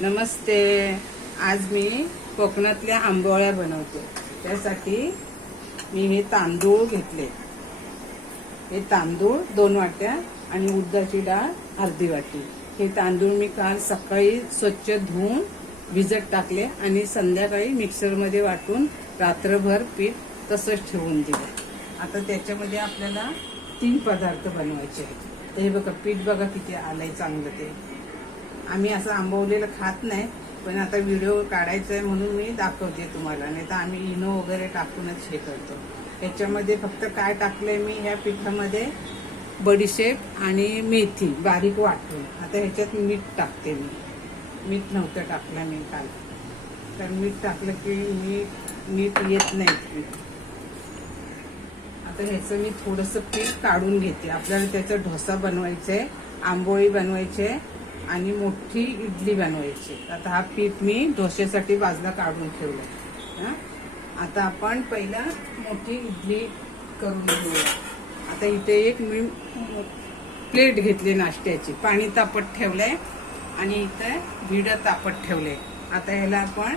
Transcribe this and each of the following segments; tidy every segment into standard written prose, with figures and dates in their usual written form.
नमस्ते. आज मी कोकणातल्या आंबोळ्या बनवते. त्यासाठी मी हे तांदूळ घेतले. हे तांदूळ 2 वाट्या आणि उडदाची डाळ अर्धी वाटी. हे तांदूळ मी काल सकाळी स्वच्छ धुवून भिजत टाकले आणि संध्याकाळी मिक्सरमध्ये वाटून रात्रभर पीठ तसंच ठेवून दिले. आता त्याच्यामध्ये आपल्याला 3 पदार्थ बनवायचे आहेत. हे बघा, पीठ बघा किती आलंय चांगलं. ते आम्ही असं आंबवलेलं खात नाही, पण आता व्हिडिओ काढायचा आहे म्हणून मी दाखवते तुम्हाला. नाही तर आम्ही इनो वगैरे टाकूनच हे करतो. ह्याच्यामध्ये फक्त काय टाकलंय मी ह्या पिठामध्ये, बडीशेप आणि मेथी बारीक वाटून. आता ह्याच्यात मीठ टाकते. मीठ नव्हतं टाकलं मी काल, तर मीठ टाकलं की मीठ येत नाही. आता ह्याचं मी थोडंसं पीठ काढून घेते. आपल्याला त्याचा डोसा बनवायचा आहे, आंबोळी बनवायची आहे आणि मोठी इडली बनवायची. आता हा पीठ मी डोश्यासाठी बाजूला काढून ठेवलाय. आता आपण पहिला मोठी इडली करून घेऊया. आता इथे एक मी प्लेट घेतली नाश्त्याची, पाणी तापत ठेवलंय आणि इथे भिड तापत ठेवले. आता ह्याला आपण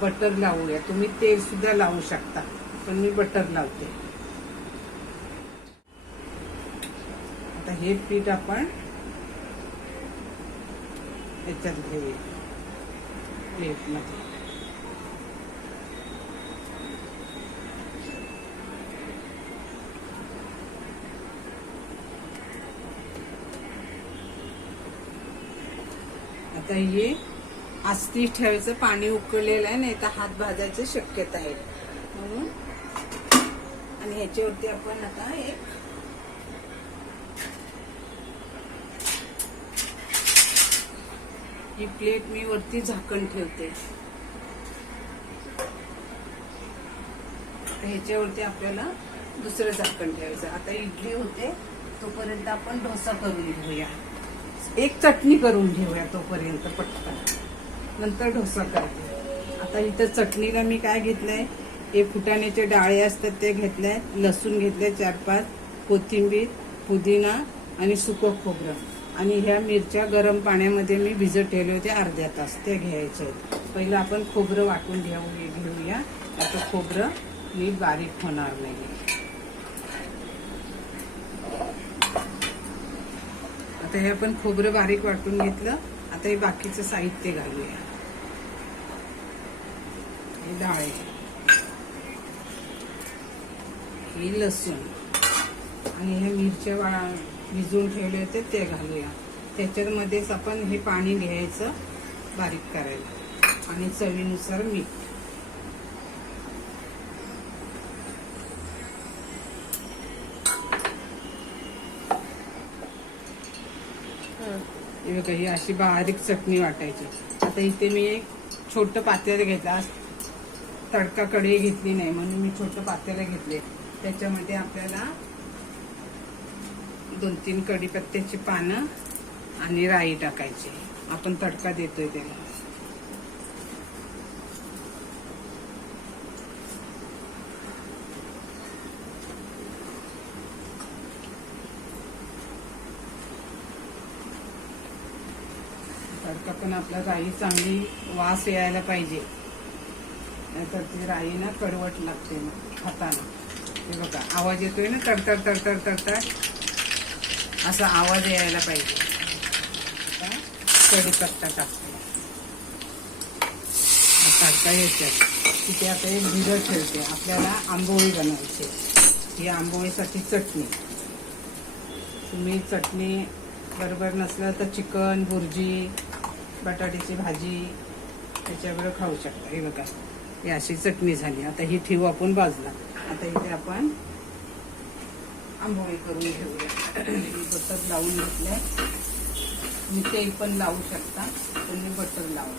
बटर लावूया. तुम्ही तेल सुद्धा लावू शकता, पण मी बटर लावते. आता हे पीठ आपण याच्यात घेऊया प्लेटमध्ये. आता हे आस्ती ठेवायचं, पाणी उकळलेलं आहे, नाही तर हात भाजायची शक्यता आहे म्हणून. आणि ह्याच्यावरती आपण आता एक ही प्लेट मी वरती झाकण ठेवते. ह्याच्यावरती आपल्याला दुसरं झाकण ठेवायचं. आता इडली होते तोपर्यंत आपण डोसा करून घेऊया. एक चटणी करून घेऊया तोपर्यंत पटकन, नंतर डोसा करते. आता इथं चटणीला मी काय घेतलंय, हे फुटाण्याचे डाळे असतात ते घेतलंय, लसूण घेतलंय 4-5, कोथिंबीर, पुदिना आणि सुकं खोबरं. आणि ह्या मिरच्या गरम पाण्यामध्ये मी भिजत ठेवले होते अर्ध्या तास, ते घ्यायचे आहेत. पहिलं आपण खोबरं वाटून घेऊया. आता खोबरं नीट बारीक होणार नाही. आता हे आपण खोबरं बारीक वाटून घेतलं. आता हे बाकीचं साहित्य घालूया. हे डाळ, हे लसूण आणि हे मिरच्या भिजवून ठेवले होते ते घालूया. त्याच्यामध्येच आपण हे पाणी घ्यायचं बारीक करायला आणि चवीनुसार मीठ. हे बघा, ही अशी बारीक चटणी वाटायची. आता इथे मी एक छोटं पातेलं घेतलं, तडका कढई घेतली नाही म्हणून मी छोटं पातेलं घेतले. त्याच्यामध्ये आपल्याला 2-3 कढीपत्त्याची पानं आणि राई टाकायची. आपण तडका देतोय त्याला. तडका पण आपला राई चांगली वास यायला पाहिजे, नाहीतर ती राई ना कडवट लागते खाताना. हे बघा, आवाज येतोय ना, तडतड तडतड तडतड असा आवाज यायला पाहिजे. कढीपत्ता टाकते तडका याच्यात. तिथे आता एक भिजत ठेवते. आपल्याला आंबोळी बनवायची. ही आंबोळीसाठी चटणी, तुम्ही चटणी बरोबर नसलं तर चिकन, भुर्जी, बटाट्याची भाजी त्याच्याबरोबर खाऊ शकता. हे बघा, ही अशी चटणी झाली. आता ही ठेवू आपण बाजूला. आता इथे आपण आंबोळी करून घेऊया. बटर लावून घेतलंय. तुम्ही तेल पण लावू शकता, पण मी बटर लावून.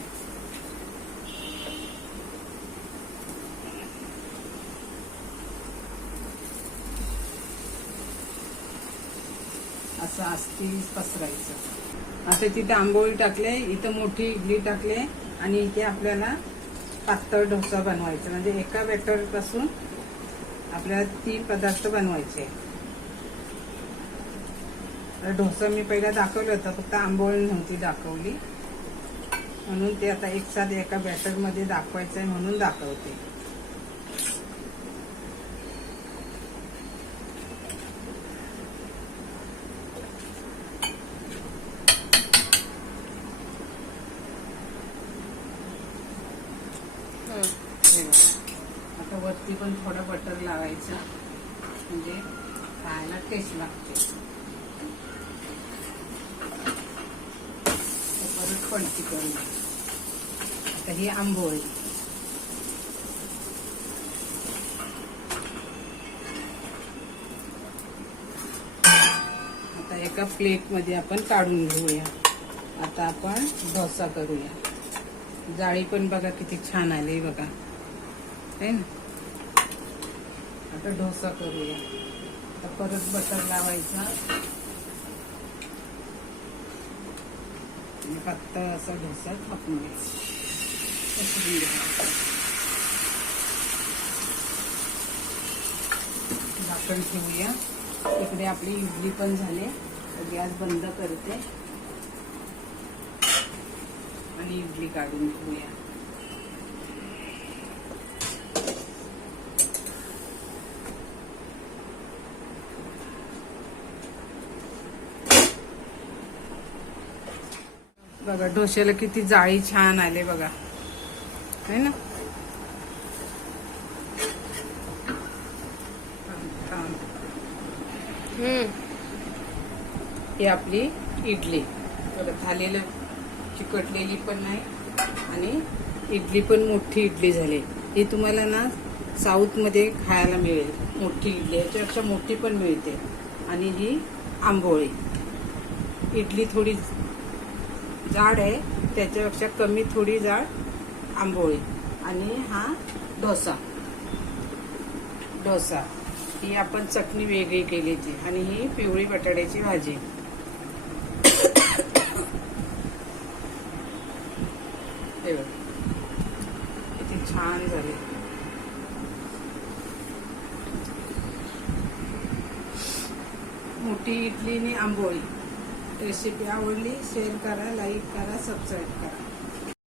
असं आस्ती पसरायचं. आता तिथे आंबोळी टाकले, इथं मोठी इडली टाकले आणि इथे आपल्याला पातळ डोसा बनवायचा. म्हणजे एका बॅटर पासून आपल्याला 3 पदार्थ बनवायचे. डोसा मी पहिला दाखवला होता, फक्त आंबोळी नव्हती दाखवली. म्हणून ते आता एकसाथ एका बॅटर मध्ये दाखवायचंय म्हणून दाखवते. आता वरती पण थोडं बटर लावायचं म्हणजे खायला टेस्ट लागते. परत पलटी करून आता ही आंबोळी आता एका प्लेट मध्ये आपण काढून घेऊया. आता आपण डोसा करूया. जाळी पण बघा किती छान आली बघा है ना. आता डोसा करूया. आता परत बटर लावायचा आणि फक्त असा डोसा थापून घ्यायचा. झाकण ठेवूया. इकडे आपली इडली पण झाली. गॅस बंद करते आणि इडली काढून घेऊया. बघा डोश्याला किती जाळी छान आले बघा है ना. ही आपली इडली परत झालेलं चिकटलेली पण नाही आणि इडली पण मोठी इडली झाली. ही तुम्हाला ना साऊथ मध्ये खायला मिळेल मोठी इडली. याच्यापेक्षा मोठी पण मिळते. आणि ही आंबोळी इडली थोडी जाड आहे त्याच्यापेक्षा कमी थोडी जाड आंबोळी. आणि हा डोसा ही आपण चटणी वेगळी केली ती. आणि ही पिवळी बटाट्याची भाजी. किती छान झाले. मोठी इडली आणि आंबोळी. रेसिपी आवडली शेअर करा, लाईक करा, सबस्क्राईब करा.